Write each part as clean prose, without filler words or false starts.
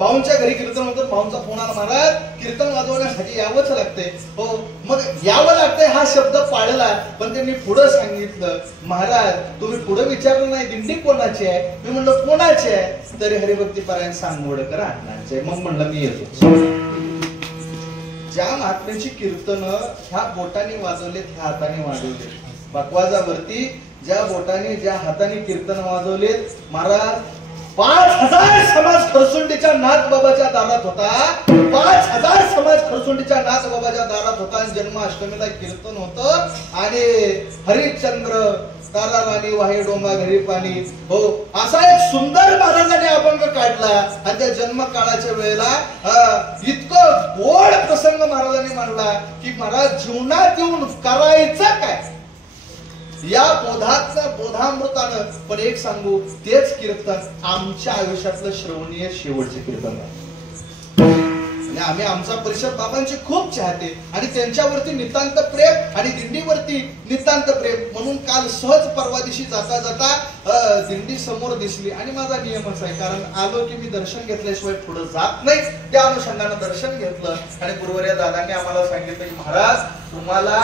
भाऊंच्या घरी कीर्तन होतं, भाऊंचा फोन आला, महाराज कीर्तन वाजवण्यासाठी यावंच लागतंय. हो मग यावं लागतंय हा शब्द पाळला, पण त्यांनी पुढं सांगितलं, महाराज तुम्ही पुढे विचारलं नाही दिंडी कोणाची आहे. मी म्हणलं कोणाची आहे, तरी हरिभक्ती पारायण सांगवडकर अण्णांचे. मग म्हणलं मी येतो. ज्या महात्म्याची कीर्तन ह्या बोटाने वाजवलेत, ह्या हाताने वाजवले, बकवाजावरती ज्या बोटाने ज्या हाताने कीर्तन वाजवलेत, महाराज 5000 समाज खरसुंडीच्या नाथ बाबाच्या दारात होता. 5000 समाज खरसुंडीच्या नाथ बाबाच्या दारात होता आणि जन्माष्टमीला कीर्तन होतं. आणि हरिश्चंद्र तारा राणी वाहे डोंगा घरी पाणी, हो असा एक सुंदर महाराजांनी अभंग काढला. आणि त्या जन्म काळाच्या वेळेला इतकं गोड प्रसंग महाराजांनी मांडला की महाराज जीवनात येऊन करायचं काय या बोधामृतानं. पण एक सांगू, तेच कीर्तन आमच्या आयुष्यातलं श्रवणीय शेवटचे कीर्तन आहे. आम्ही आमचा परिसर बाबांचे खूप चाहते आणि त्यांच्यावरती नितांत प्रेम आणि दिंडीवरती नितांत प्रेम म्हणून काल सहज परवा दिवशी जाता जाता दिंडी समोर दिसली आणि माझा नियमच आहे, कारण आलो की मी दर्शन घेतल्याशिवाय पुढे जात नाही. त्या अनुषंगाने दर्शन घेतलं आणि गुरुवर्य दादांनी आम्हाला सांगितलं की महाराज तुम्हाला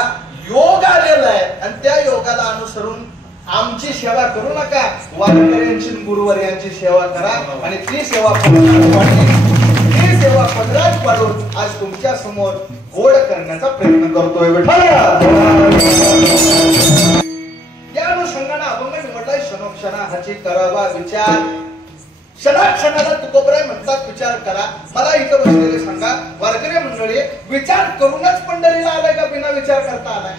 योग आलेला आहे आणि त्या योगाला अनुसरून आमची सेवा करू नका, वारकऱ्यांची गुरुवर्यांची सेवा करा आणि ती सेवा पदरात पाडून आज तुमच्या समोर गोड करण्याचा प्रयत्न करतोय. त्या अनुषंगाने अभंग म्हटलाय क्षणोक्षणाची करावा विचार, क्षणाक्षणाला तुकोबराय म्हणतात विचार करा. मला इथं बसलेले सांगा वारकरी मंडळी, विचार करूनच पंढरीला आलाय का बिना विचार करता आलाय?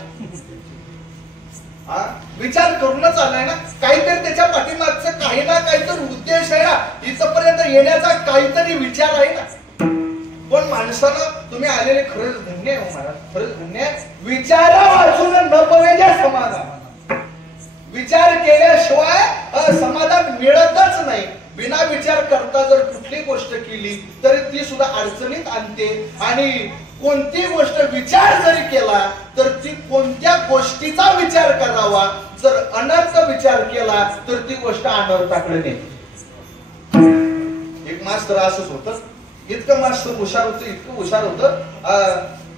विचार करूनच आलाय ना, काहीतरी त्याच्या पाठीमागचं काही ना काहीतरी उद्देश आहे ना, इथपर्यंत येण्याचा काहीतरी विचार आहे ना. पण माणसानं तुम्ही आलेले खरंच धन्य आहे महाराज, खरंच धन्य आहे. विचारा वाचून न पवेजे समाधान, विचार केल्याशिवाय समाधान मिळतच नाही. बिना विचार करता जर कुठली गोष्ट केली तरी ती सुद्धा अडचणीत आणते आणि कोणती गोष्ट विचार जरी केला तर ती कोणत्या गोष्टीचा विचार करावा, जर अनर्थ विचार केला तर ती गोष्ट अनर्थाकडे नेते. एक मास्तर असंच होतं, इतकं मास्तर हुशार होतं, इतकं हुशार होतं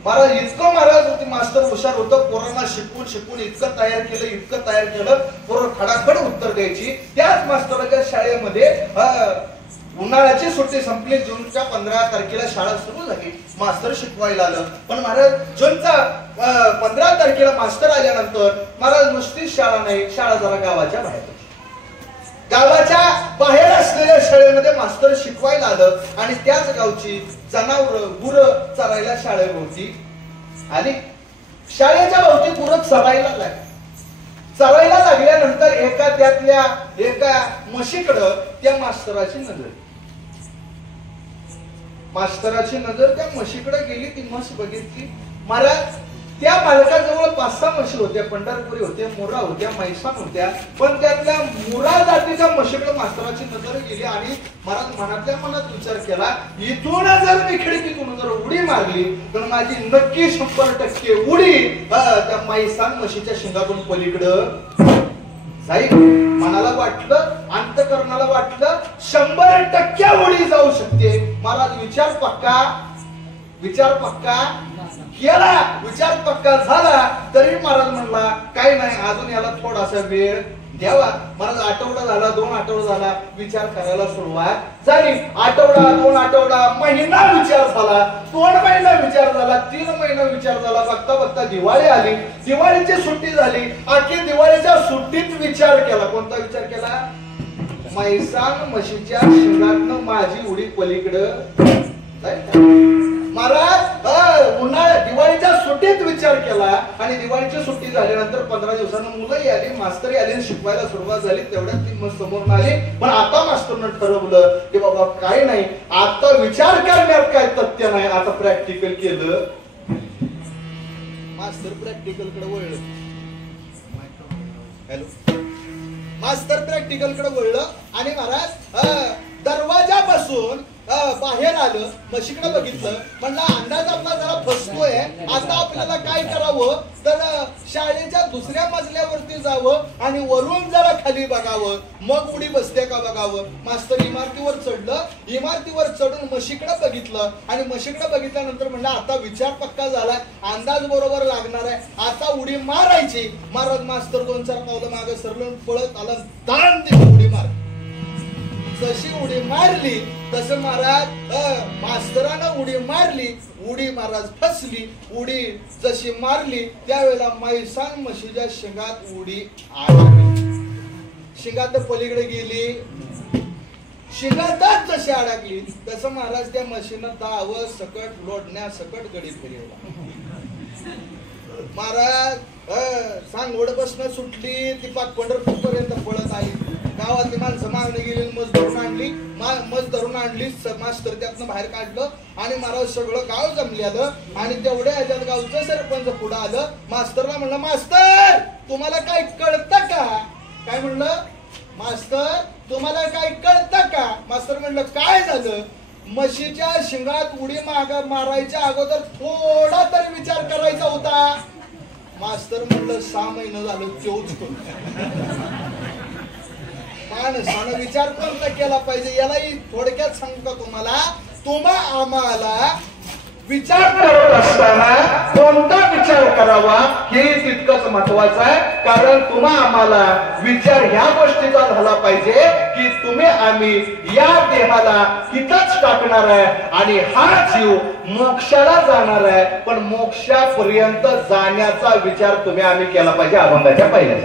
महाराज, इतकं महाराज होते मास्तर हुशार होतं. पोरांना शिकून शिकून इतकं तयार केलं, इतकं तयार केलं, पोरं खडाखड उत्तर द्यायची. त्याच मास्तराच्या शाळेमध्ये उन्हाळ्याची सुट्टी संपली, जूनच्या 15 तारखेला शाळा सुरू झाली, मास्तर शिकवायला आलं. पण महाराज जूनच्या 15 तारखेला मास्तर आल्यानंतर महाराज नुसतीच शाळा नाही, शाळा जरा गावाच्या बाहेर, गावाच्या बाहेर असलेल्या शाळेमध्ये मास्तर शिकवायला आलं आणि त्याच गावची जनावर गुरं चरायला शाळेभोवती आली. शाळेच्या भोवती गुरं चरायला लागली. चरायला लागल्यानंतर त्यातल्या एका म्हशीकडं त्या मास्तराची नजर त्या म्हशीकडे गेली. ती म्हस बघितली. महाराज त्या बालकाजवळ 5-6 म्हशी होत्या, पंढरपुरी होते, मुरा होत्या, मैसाण होत्या, पण त्यातल्या मुरा जातीच्या म्हशीकडे मास्तराची नजर गेली आणि महाराज मनातल्या मनात विचार केला, इथून जर मी खिडकीतून जर उडी मारली तर माझी नक्की 100% उडी त्या मैसाण म्हशीच्या शिंगातून पलीकडं जाईल. मनाला वाटलं, अंतकरणाला वाटलं 100% उडी जाऊ शकते. महाराज विचार पक्का केला, विचार पक्का झाला तरी महाराज म्हणला काही नाही, अजून याला थोडासा वेळ द्यावा. महाराज आठवडा झाला, 2 आठवडा झाला, विचार करायला सुरुवात झाली. आठवडा, 2 आठवडा, महिना विचार झाला, 2 महिना विचार झाला, 3 महिना विचार झाला. बघता बघता दिवाळी आली, दिवाळीची सुट्टी झाली. आखी दिवाळीच्या सुट्टीत विचार केला. कोणता विचार केला? मैसाण म्हशीच्या शिंगातनं माझी उडी पलीकडं. महाराज दिवाळीच्या सुट्टीत विचार केला आणि दिवाळीची सुट्टी झाल्यानंतर 15 दिवसांनी मुलंही आली, मास्तरही आली, शिकवायला सुरुवात झाली. तेवढ्यात ती मग समोर आली. पण आता मास्तरनं ठरवलं की बाबा काय नाही, आता विचार करण्यात काय तथ्य नाही, आता प्रॅक्टिकल केलं. मास्तर प्रॅक्टिकल कडे वळलं. हॅलो, मास्तर प्रॅक्टिकल कडे वळलं आणि महाराज दरवाजापासून बाहेर आलं, म्हशीकडे बघितलं, म्हणला अंदाज आपला जरा फसतोय, आता आपल्याला काय करावं तर शाळेच्या दुसऱ्या मजल्यावरती जावं आणि वरून जरा खाली बघावं, मग उडी बसते का बघावं. मास्तर इमारतीवर चढलं, इमारतीवर चढून म्हशीकडे बघितलं आणि म्हशीकडे बघितल्यानंतर म्हणलं आता विचार पक्का झाला, अंदाज बरोबर लागणार आहे, आता उडी मारायची. महाराज मास्तर 2-4 पावलं मागे सरलं, पळत आला, दान दिली उडी मार. जशी उडी मारली तसं महाराज मास्तरानं उडी मारली, उडी महाराज फसली. उडी जशी मारली त्यावेळेला मैसाण म्हशीच्या शिंगात उडी अडकली. शिंगात पलीकडे गेली, शिंगातच जशी अडकली तसं महाराज त्या म्हशीनं दावं सकट लोटण्यासकट गडी फिरवला. महाराज सांगोड बसणं सुटली, ती पाक पंढरपूर पर्यंत पळत आली. गावातली माणसं मागणी गेली, मज धरून आणली. मास्तर त्यातनं बाहेर काढलं आणि महाराज सगळं गाव जमलेलं आणि तेवढ्या ह्याच्यात गावचं सरपंच पुढे आलं. मास्तरला म्हणलं, मास्तर तुम्हाला काय कळतं का? काय म्हणलं? मास्तर तुम्हाला काय कळतं का? मास्तर म्हणलं काय झालं? म्हशीच्या शिंगात उडी मारायच्या अगोदर थोडा तरी विचार करायचा होता. मास्तर म्हणलं 6 महिने झालं तेच करू. माणसानं विचार पण केला पाहिजे. यालाही थोडक्यात सांगू का तुम्हाला आम्हाला विचार करत असताना कोणता विचार करावा हे तितकंच महत्वाचं आहे. कारण आम्हाला विचार ह्या गोष्टीचा झाला पाहिजे की आम्ही या देहाला हितच टाकणार आहे आणि हा जीव मोक्षाला जाणार आहे. पण मोक्षापर्यंत जाण्याचा विचार आम्ही केला पाहिजे अभंगाच्या पहिल्या